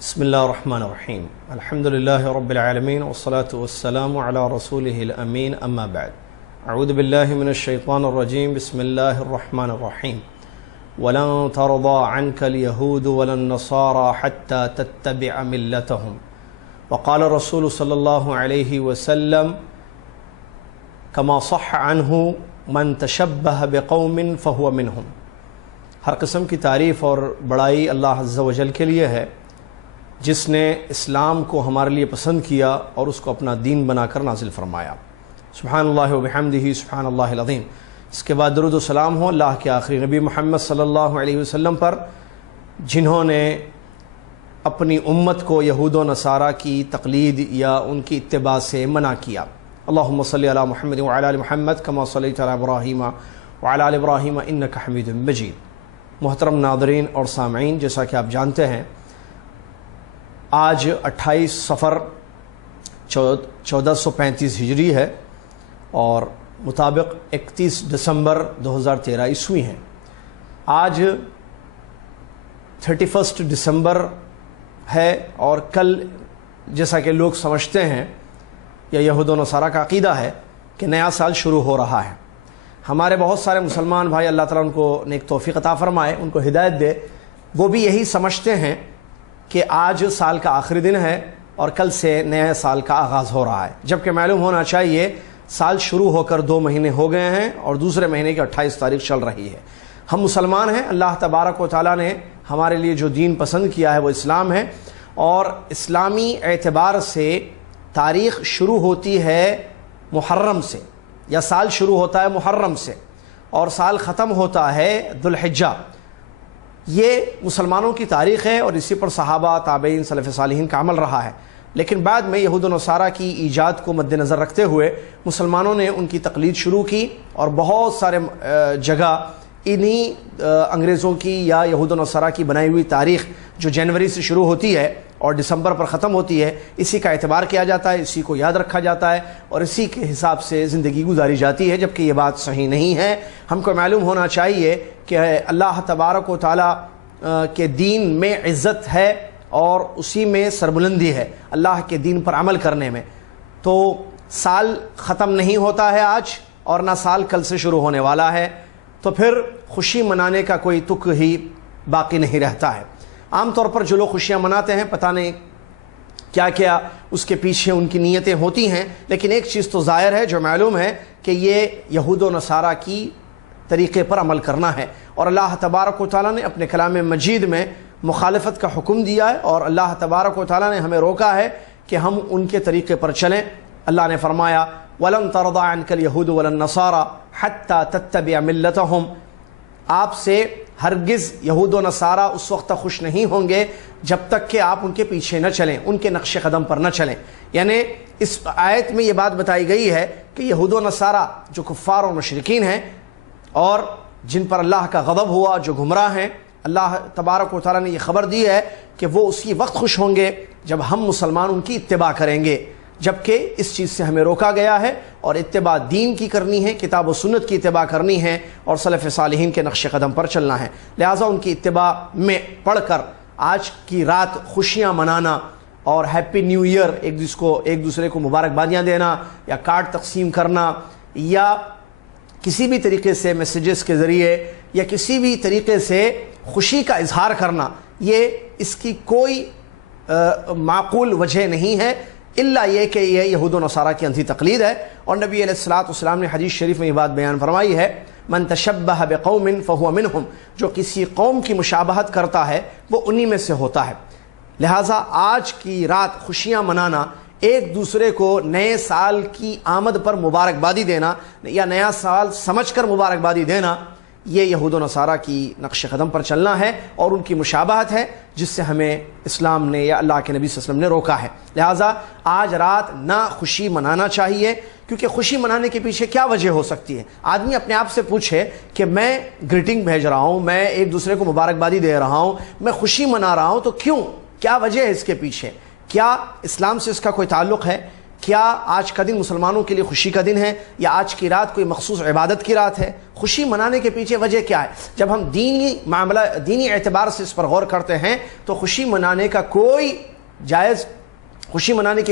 بسم الله الرحمن الرحيم. الحمد لله رب العالمين والصلاة والسلام على رسوله الأمين. أما بعد، أعوذ بالله من الشيطان الرجيم. بسم الله الرحمن الرحيم. ولن ترضى عنك اليهود ولا النصارى حتى تتبع ملتهم. وقال الرسول صلى الله عليه وسلم كما صح عنه من تشبه بقوم فهو منهم. ہر قسم کی تعریف اور بڑائی اللہ عز و جل کے لیے ہے، جس نے اسلام کو ہمارے لیے پسند کیا اور اس کو اپنا دین بنا کر نازل فرمایا۔ سبحان اللہ و بحمدہ، سبحان اللہ العظیم۔ اس کے بعد درود و سلام ہو اللہ کے آخری نبی محمد صلی اللہ علیہ وسلم پر، جنہوں نے اپنی امت کو یہود و نصارہ کی تقلید یا ان کی اتباع سے منع کیا۔ اللہم صلی علی محمد وعلی آل محمد کما صلیت علی ابراہیم وعلی آل ابراہیم انک حمید مجید۔ محترم ناظرین اور سامعین، جیسا کہ آپ جانتے ہیں، آج 28 صفر 1435 ہجری ہے اور مطابق 31 دسمبر 2013 عیسوی ہیں۔ آج 31 دسمبر ہے اور کل، جیسا کہ لوگ سمجھتے ہیں یا یہود و نصارہ کا عقیدہ ہے، کہ نیا سال شروع ہو رہا ہے۔ ہمارے بہت سارے مسلمان بھائی، اللہ تعالیٰ ان کو نیک توفیق عطا فرمائے، ان کو ہدایت دے، وہ بھی یہی سمجھتے ہیں کہ آج سال کا آخری دن ہے اور کل سے نئے سال کا آغاز ہو رہا ہے، جبکہ معلوم ہونا چاہیے سال شروع ہو کر 2 مہینے ہو گئے ہیں اور دوسرے مہینے کی 28 تاریخ چل رہی ہے۔ ہم مسلمان ہیں، اللہ تبارک و تعالیٰ نے ہمارے لیے جو دین پسند کیا ہے وہ اسلام ہے، اور اسلامی اعتبار سے تاریخ شروع ہوتی ہے محرم سے، یا سال شروع ہوتا ہے محرم سے اور سال ختم ہوتا ہے ذوالحجہ۔ یہ مسلمانوں کی تاریخ ہے اور اسی پر صحابہ، تابعین، سلف صالحین کا عمل رہا ہے، لیکن بعد میں یہود و نصارہ کی ایجاد کو مد نظر رکھتے ہوئے مسلمانوں نے ان کی تقلید شروع کی، اور بہت سارے جگہ انہی انگریزوں کی یا یہود و نصارہ کی بنائی ہوئی تاریخ جو جنوری سے شروع ہوتی ہے اور دسمبر پر ختم ہوتی ہے، اسی کا اعتبار کیا جاتا ہے، اسی کو یاد رکھا جاتا ہے اور اسی کے حساب سے زندگی گزاری جاتی ہے، جبکہ یہ بات صحیح نہیں ہے۔ ہم کو معلوم ہونا چاہیے کہ اللہ تبارک و تعالیٰ کے دین میں عزت ہے اور اسی میں سربلندی ہے، اللہ کے دین پر عمل کرنے میں۔ تو سال ختم نہیں ہوتا ہے آج، اور نہ سال کل سے شروع ہونے والا ہے، تو پھر خوشی منانے کا کوئی تک ہی باقی نہیں رہتا ہے۔ عام طور پر جو لوگ خوشیاں مناتے ہیں، پتہ نہیں کیا کیا اس کے پیچھے ان کی نیتیں ہوتی ہیں، لیکن ایک چیز تو ظاہر ہے جو معلوم ہے کہ یہ یہود و نصارہ کی طریقے پر عمل کرنا ہے، اور اللہ تبارک و تعالیٰ نے اپنے کلام مجید میں مخالفت کا حکم دیا ہے، اور اللہ تبارک و تعالیٰ نے ہمیں روکا ہے کہ ہم ان کے طریقے پر چلیں۔ اللہ نے فرمایا وَلَن تَرْضَىٰ عَنْكَ الْيَهُودُ وَلَا النَّصَارَىٰ حَتَّىٰ تَتَّبِعَ مِلَّتَهُمْ۔ آپ سے ہرگز یہود و نصارہ اس وقت تک خوش نہیں ہوں گے جب تک کہ آپ ان کے پیچھے نہ چلیں، ان کے نقش قدم پر نہ چلیں۔ یعنی اس آیت میں یہ بات بتائی گئی ہے کہ یہود و نصارہ جو کفار اور مشرکین ہیں اور جن پر اللہ کا غضب ہوا، جو گمراہ ہیں، اللہ تبارک و تعالیٰ نے یہ خبر دی ہے کہ وہ اسی وقت خوش ہوں گے جب ہم مسلمان ان کی اتباع کریں گے، جبکہ اس چیز سے ہمیں روکا گیا ہے، اور اتباع دین کی کرنی ہے، کتاب و سنت کی اتباع کرنی ہے اور سلف صالحین کے نقش قدم پر چلنا ہے۔ لہٰذا ان کی اتباع میں پڑھ کر آج کی رات خوشیاں منانا اور ہیپی نیو ایئر ایک دوسرے کو مبارکبادیاں دینا یا کارڈ تقسیم کرنا یا کسی بھی طریقے سے میسیجز کے ذریعے یا کسی بھی طریقے سے خوشی کا اظہار کرنا، یہ اس کی کوئی معقول وجہ نہیں ہے، الا یہ کہ یہ یہود و نصارہ کی اندھی تقلید ہے۔ اور نبی علیہ الصلوۃ والسلام نے حدیث شریف میں یہ بات بیان فرمائی ہے، من تشبہ بقوم فہو منہم، جو کسی قوم کی مشابہت کرتا ہے وہ انہی میں سے ہوتا ہے۔ لہٰذا آج کی رات خوشیاں منانا، ایک دوسرے کو نئے سال کی آمد پر مبارکبادی دینا یا نیا سال سمجھ کر مبارکبادی دینا، یہ یہود و نصارہ کی نقش قدم پر چلنا ہے اور ان کی مشابہت ہے، جس سے ہمیں اسلام نے یا اللہ کے نبی صلی اللہ علیہ وسلم نے روکا ہے۔ لہٰذا آج رات نہ خوشی منانا چاہیے، کیونکہ خوشی منانے کے پیچھے کیا وجہ ہو سکتی ہے؟ آدمی اپنے آپ سے پوچھے کہ میں گریٹنگ بھیج رہا ہوں، میں ایک دوسرے کو مبارکبادی دے رہا ہوں، میں خوشی منا رہا ہوں، تو کیوں؟ کیا وجہ ہے اس کے پیچھے؟ کیا اسلام سے اس کا کوئی تعلق ہے؟ کیا آج کا دن مسلمانوں کے لیے خوشی کا دن ہے یا آج کی رات کوئی مخصوص عبادت کی رات ہے؟ خوشی منانے کے پیچھے وجہ کیا ہے؟ جب ہم دینی اعتبار سے اس پر غور کرتے ہیں تو خوشی منانے کی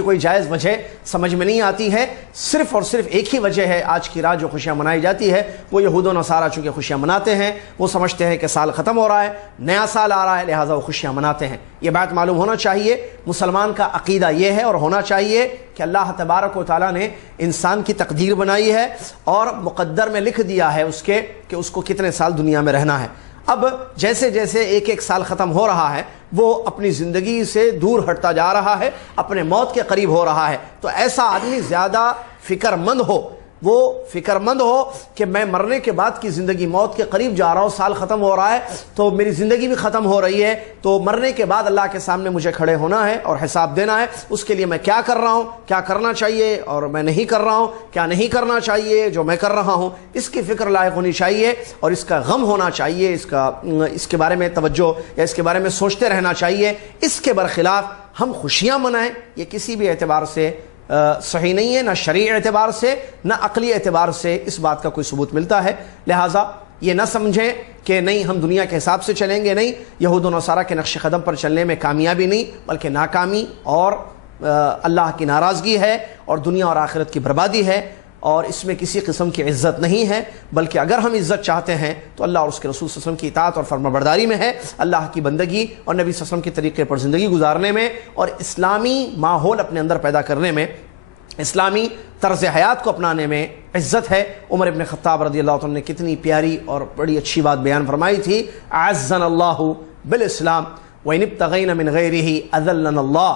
کوئی جائز وجہ سمجھ میں نہیں آتی ہے۔ صرف اور صرف ایک ہی وجہ ہے آج کی رات جو خوشیاں منائی جاتی ہے، وہ یہود و نصارہ چونکہ خوشیاں مناتے ہیں، وہ سمجھتے ہیں کہ سال ختم ہو رہا ہے، نیا سال آ رہا ہے، لہٰذا وہ خوشیاں مناتے ہیں۔ یہ بات معلوم ہونا چاہیے، مسلمان کا عقیدہ یہ ہے اور ہونا چاہیے کہ اللہ تبارک و تعالیٰ نے انسان کی تقدیر بنائی ہے اور مقدر میں لکھ دیا ہے کہ اس کو کتنے سال دنیا میں رہنا ہے۔ اب جیسے جیسے ایک ایک سال ختم ہو رہا ہے وہ اپنی زندگی سے دور ہٹتا جا رہا ہے، اپنے موت کے قریب ہو رہا ہے، تو ایسا آدمی زیادہ فکر مند ہو کہ میں مرنے کے بعد کی زندگی موت کے قریب جا رہا ہوں، سال ختم ہو رہا ہے تو میری زندگی بھی ختم ہو رہی ہے، تو مرنے کے بعد اللہ کے سامنے مجھے کھڑے ہونا ہے اور حساب دینا ہے، اس کے لیے میں کیا کر رہا ہوں، کیا کرنا چاہیے اور میں نہیں کر رہا ہوں، کیا نہیں کرنا چاہیے جو میں کر رہا ہوں، اس کی فکر لائق ہونی چاہیے اور اس کا غم ہونا چاہیے، اس کے بارے میں توجہ یا اس کے بارے میں سوچتے رہنا چاہیے۔ اس کے برخلاف ہم خوشیاں منائیں، یہ کسی بھی اعتبار سے صحیح نہیں ہے، نہ شرعی اعتبار سے نہ عقلی اعتبار سے اس بات کا کوئی ثبوت ملتا ہے۔ لہٰذا یہ نہ سمجھیں کہ نہیں ہم دنیا کے حساب سے چلیں گے، نہیں، یہود و نصارہ کے نقش قدم پر چلنے میں کامیابی نہیں بلکہ ناکامی اور اللہ کی ناراضگی ہے اور دنیا اور آخرت کی بربادی ہے، اور اس میں کسی قسم کی عزت نہیں ہے، بلکہ اگر ہم عزت چاہتے ہیں تو اللہ اور اس کے رسول صلی اللہ علیہ وسلم کی اطاعت اور فرمانبرداری میں ہے، اللہ کی بندگی اور نبی صلی اللہ علیہ وسلم کے طریقے پر زندگی گزارنے میں اور اسلامی ماحول اپنے اندر پیدا کرنے میں، اسلامی طرز حیات کو اپنانے میں عزت ہے۔ عمر ابن خطاب رضی اللہ عنہ نے کتنی پیاری اور بڑی اچھی بات بیان فرمائی تھی، اعزنا اللہ بالاسلام وان ابتغینا من غیرہ اذلنا اللہ،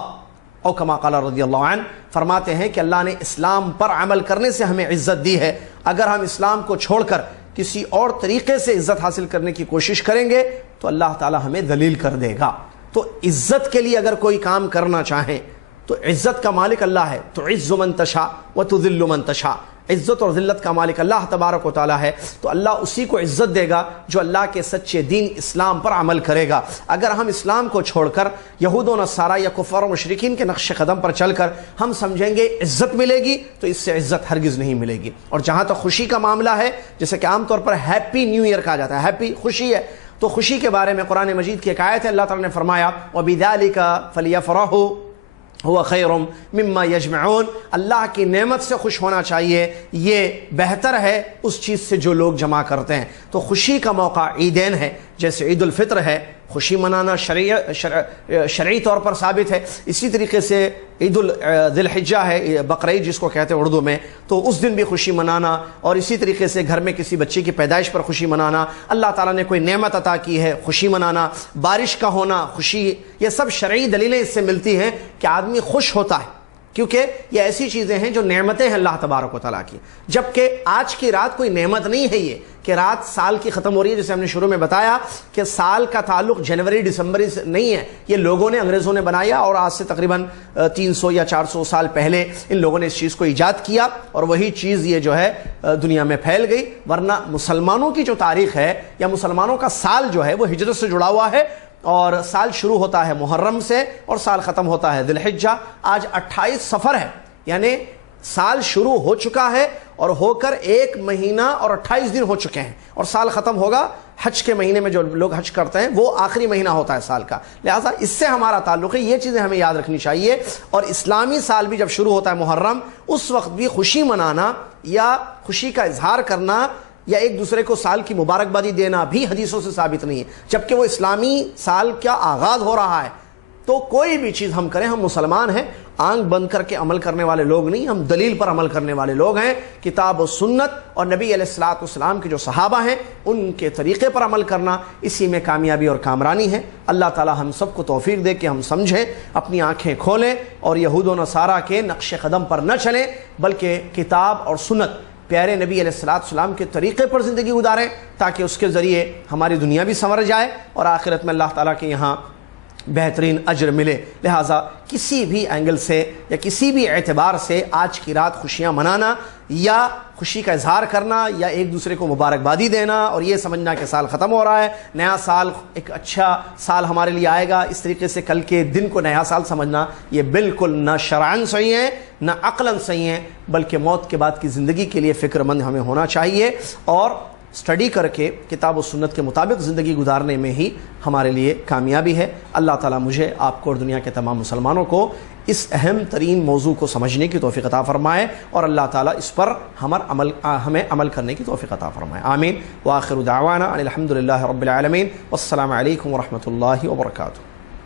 او کما قال رضی اللہ عنہ، فرماتے ہیں کہ اللہ نے اسلام پر عمل کرنے سے ہمیں عزت دی ہے، اگر ہم اسلام کو چھوڑ کر کسی اور طریقے سے عزت حاصل کرنے کی کوشش کریں گے تو اللہ تعالی ہمیں ذلیل کر دے گا۔ تو عزت کے لیے اگر کوئی کام کرنا چاہیں تو عزت کا مالک اللہ ہے، تو تعز من تشاء وتذل من تشاء، عزت اور ذلت کا مالک اللہ تبارک و تعالی ہے، تو اللہ اسی کو عزت دے گا جو اللہ کے سچے دین اسلام پر عمل کرے گا۔ اگر ہم اسلام کو چھوڑ کر یہود و نصارہ یا کفار و مشرکین کے نقش قدم پر چل کر ہم سمجھیں گے عزت ملے گی، تو اس سے عزت ہرگز نہیں ملے گی۔ اور جہاں تک خوشی کا معاملہ ہے، جیسے کہ عام طور پر ہیپی نیو ایئر کہا جاتا ہے، ہیپی خوشی ہے، تو خوشی کے بارے میں قرآن مجید کی ایک آیت ہے، اللہ تعالیٰ نے فرمایا وَبِذَلِكَ فَلْيَفْرَحُوا هو خیر مما یجمعون، اللہ کی نعمت سے خوش ہونا چاہیے، یہ بہتر ہے اس چیز سے جو لوگ جمع کرتے ہیں۔ تو خوشی کا موقع عیدین ہے، جیسے عید الفطر ہے، خوشی منانا شرعی طور پر ثابت ہے، اسی طریقے سے عید ذی الحجہ ہے، بقرعید جس کو کہتے ہیں اردو میں، تو اس دن بھی خوشی منانا، اور اسی طریقے سے گھر میں کسی بچے کی پیدائش پر خوشی منانا، اللہ تعالیٰ نے کوئی نعمت عطا کی ہے خوشی منانا، بارش کا ہونا خوشی، یہ سب شرعی دلیلیں اس سے ملتی ہیں کہ آدمی خوش ہوتا ہے، کیونکہ یہ ایسی چیزیں ہیں جو نعمتیں ہیں اللہ تبارک و تعالیٰ کی۔ جبکہ آج کی رات کوئی نعمت نہیں ہے، یہ کہ رات سال کی ختم ہو رہی ہے، جیسے ہم نے شروع میں بتایا کہ سال کا تعلق جنوری دسمبر سے نہیں ہے، یہ لوگوں نے، انگریزوں نے بنایا، اور آج سے تقریباً 300 یا 400 سال پہلے ان لوگوں نے اس چیز کو ایجاد کیا، اور وہی چیز یہ جو ہے دنیا میں پھیل گئی۔ ورنہ مسلمانوں کی جو تاریخ ہے یا مسلمانوں کا سال جو ہے وہ ہجرت سے جڑا ہوا ہے، اور سال شروع ہوتا ہے محرم سے اور سال ختم ہوتا ہے ذی الحجہ۔ آج 28 صفر ہے، یعنی سال شروع ہو چکا ہے اور ہو کر 1 مہینہ اور 28 دن ہو چکے ہیں، اور سال ختم ہوگا حج کے مہینے میں، جو لوگ حج کرتے ہیں وہ آخری مہینہ ہوتا ہے سال کا، لہٰذا اس سے ہمارا تعلق ہے، یہ چیزیں ہمیں یاد رکھنی چاہیے۔ اور اسلامی سال بھی جب شروع ہوتا ہے محرم، اس وقت بھی خوشی منانا یا خوشی کا اظہار کرنا یا ایک دوسرے کو سال کی مبارکبادی دینا بھی حدیثوں سے ثابت نہیں ہے، جبکہ وہ اسلامی سال کا آغاز ہو رہا ہے۔ تو کوئی بھی چیز ہم کریں، ہم مسلمان ہیں، آنکھ بند کر کے عمل کرنے والے لوگ نہیں، ہم دلیل پر عمل کرنے والے لوگ ہیں، کتاب و سنت اور نبی علیہ الصلوۃ والسلام کے جو صحابہ ہیں ان کے طریقے پر عمل کرنا، اسی میں کامیابی اور کامرانی ہے۔ اللہ تعالی ہم سب کو توفیق دے کہ ہم سمجھیں، اپنی آنکھیں کھولیں اور یہود و نصارہ کے نقش قدم پر نہ چلیں، بلکہ کتاب اور سنت پیارے نبی علیہ الصلوۃ والسلام کے طریقے پر زندگی گزاریں، تاکہ اس کے ذریعے ہماری دنیا بھی سنور جائے اور آخرت میں اللہ تعالیٰ کے یہاں بہترین اجر ملے۔ لہٰذا کسی بھی اینگل سے یا کسی بھی اعتبار سے آج کی رات خوشیاں منانا یا خوشی کا اظہار کرنا یا ایک دوسرے کو مبارکبادی دینا اور یہ سمجھنا کہ سال ختم ہو رہا ہے، نیا سال ایک اچھا سال ہمارے لیے آئے گا، اس طریقے سے کل کے دن کو نیا سال سمجھنا، یہ بالکل نہ شرعاً صحیح ہے نہ عقلاً صحیح ہے، بلکہ موت کے بعد کی زندگی کے لیے فکر مند ہمیں ہونا چاہیے اور اسٹڈی کر کے کتاب و سنت کے مطابق زندگی گزارنے میں ہی ہمارے لیے کامیابی ہے۔ اللہ تعالیٰ مجھے، آپ کو اور دنیا کے تمام مسلمانوں کو اس اہم ترین موضوع کو سمجھنے کی توفیق عطا فرمائے اور اللہ تعالیٰ اس پر ہمیں عمل کرنے کی توفیق عطا فرمائے، آمین۔ وآخر دعوانا ان الحمد للہ رب العالمین، والسلام علیکم ورحمۃ اللہ وبرکاتہ۔